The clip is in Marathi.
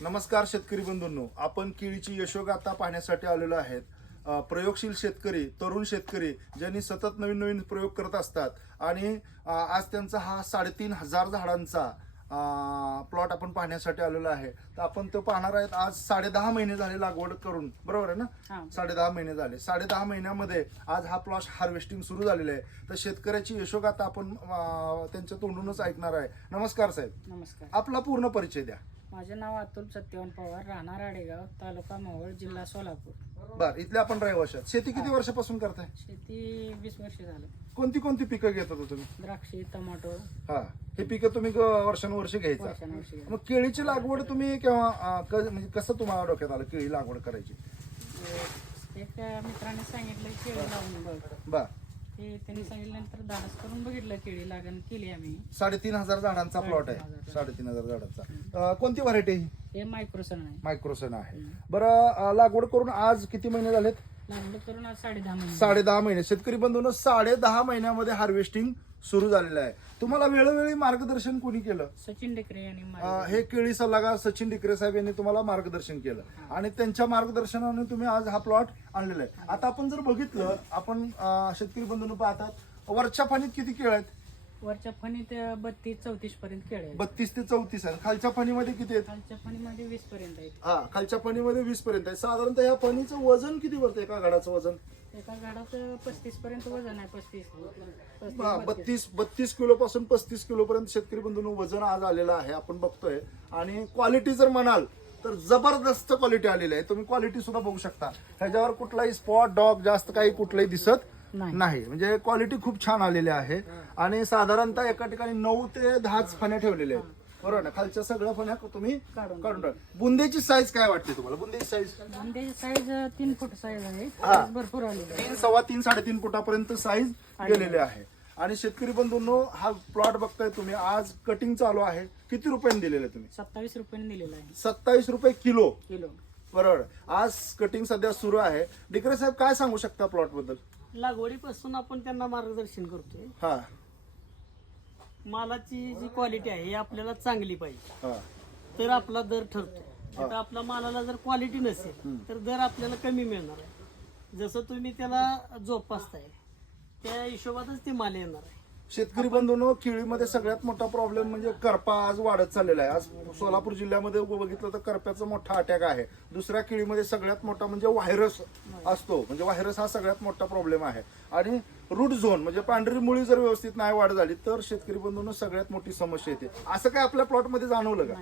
नमस्कार शेतकरी बंधूंनो, आपण केळीची यशोगाथा पाहण्यासाठी आलेलो आहेत. प्रयोगशील शेतकरी, तरुण शेतकरी ज्यांनी सतत नवीन नवीन प्रयोग करत असतात आणि आज त्यांचा हा 3,500 झाडांचा प्लॉट आपण पाहण्यासाठी आलेलो आहे. तर आपण तो पाहणार आहेत. आज 10.5 महिने झाले लागवड करून, बरोबर आहे ना? 10.5 महिने झाले. 10.5 महिन्यामध्ये आज हा प्लॉट हार्वेस्टिंग सुरू झालेला आहे. तर शेतकऱ्याची यशोगाथा आपण त्यांच्या तोंडूनच ऐकणार आहे. नमस्कार साहेब. नमस्कार. आपला पूर्ण परिचय द्या. माझे नाव अतुल सत्यवान पवार, राहणार आडेगाव, तालुका मावळ, जिल्हा सोलापूर. बर, इथले आपण रहिवाशी आहात. शेती किती वर्षापासून करताय? शेती 20 वर्ष झालं. कोणती कोणती पिकं घेता तुम्ही? द्राक्षे, टमाटो. हा, हे पिकं तुम्ही वर्षानुवर्षी घ्यायचा. वर्षानुवर्षी मग केळीची लागवड तुम्ही केव्हा म्हणजे कसं तुम्हाला डोक्यात आलं केळी लागवड करायची? एक मित्राने सांगितलं केळी लावून बघ. बर, ते त्यांनी सांगितल्यानंतर धाडस करून बघितलं, केळी लागण केली आम्ही. 3,500 झाडांचा प्लॉट आहे. 3,500 झाडांचा. कोणती व्हरायटी? हे मायक्रोसन आहे. मायक्रोसन आहे. बरं, लागवड करून आज किती महिने झालेत? लागवड करून आज 10.5 महिने. 10.5 महिने. शेतकरी बंधूंनो, 10.5 महिन्यामध्ये हार्वेस्टिंग सुरू झालेलं आहे. तुम्हाला वेळोवेळी मार्गदर्शन कोणी केलं? सचिन डेकरे आणि हे केळी सल्लागार सचिन डिकरे साहेब यांनी तुम्हाला मार्गदर्शन केलं आणि त्यांच्या मार्गदर्शनाने तुम्ही आज हा प्लॉट आणलेला आहे. आता आपण जर बघितलं, आपण शेतकरी बंधूंनो पाहतात, वरच्या फानीत किती केळ आहेत? वरच्या फणीत 32-34 पर्यंत केळी आहेत. 32 ते 34 आहे. खालच्या फणीमध्ये किती आहेत? खालच्या फणीमध्ये 20 पर्यंत आहेत. हा, खालच्या फणीमध्ये 20 पर्यंत आहे. साधारणतः या फणीचं वजन किती भरतं? एका घडाचं वजन एका गाडात 35 पर्यंत वजन आहे. 32 किलो पासून 35 किलो पर्यंत शेतकरी बंधूंनो वजन आज आलेलं आहे. आपण बघतोय. आणि क्वालिटी जर म्हणाल तर जबरदस्त क्वालिटी आलेली आहे. तुम्ही क्वालिटी सुद्धा बघू शकता. ह्याच्यावर कुठलाही स्पॉट डॉग जास्त काही कुठलाही दिसत नाही. म्हणजे क्वालिटी खूप छान आलेली आहे. आणि साधारणतः एका ठिकाणी 9 ते 10 फण्या ठेवलेल्या आहेत, बरोबर ना? खालच्या सगळ्या फण्या तुम्ही काढून टाका. बुंदेची साईज काय वाटते तुम्हाला? बुंदेची साईज 3 फूट साईज आहे. भरपूर आलेली आहे. 3, 3.25, 3.5 फुटापर्यंत साईज गेलेले आहे. आणि शेतकरी बंधूंनो, हा प्लॉट बघताय तुम्ही. आज कटिंग चालू आहे. किती रुपयांनी दिलेलं तुम्ही? 27 रुपयांनी दिलेला आहे. 27 रुपये किलो. बरोबर. आज कटिंग सध्या सुरू आहे. डिकरे साहेब, काय सांगू शकता प्लॉट बद्दल? लागवडीपासून आपण त्यांना मार्गदर्शन करतोय. हा, मालाची जी क्वालिटी आहे ही आपल्याला चांगली पाहिजे, हा, तर आपला दर ठरतो. आता आपल्या मालाला जर क्वालिटी नसेल तर दर आपल्याला कमी मिळणार आहे. जसं तुम्ही त्याला जोपासताय त्या हिशोबातच ते माल येणार आहे. शेतकरी बंधूंनो, केळीमध्ये सगळ्यात मोठा प्रॉब्लेम म्हणजे करपा आज वाढत चाललेला आहे. आज सोलापूर जिल्ह्यामध्ये बघितलं तर करप्याचा मोठा अटॅक आहे. दुसऱ्या केळीमध्ये सगळ्यात मोठा म्हणजे व्हायरस असतो. म्हणजे व्हायरस हा सगळ्यात मोठा प्रॉब्लेम आहे. आणि रूट झोन म्हणजे पांढरी मुळी जर व्यवस्थित नाही वाढ झाली तर शेतकरी बंधूंनो सगळ्यात मोठी समस्या येते. असं काय आपल्या प्लॉटमध्ये जाणवलं का?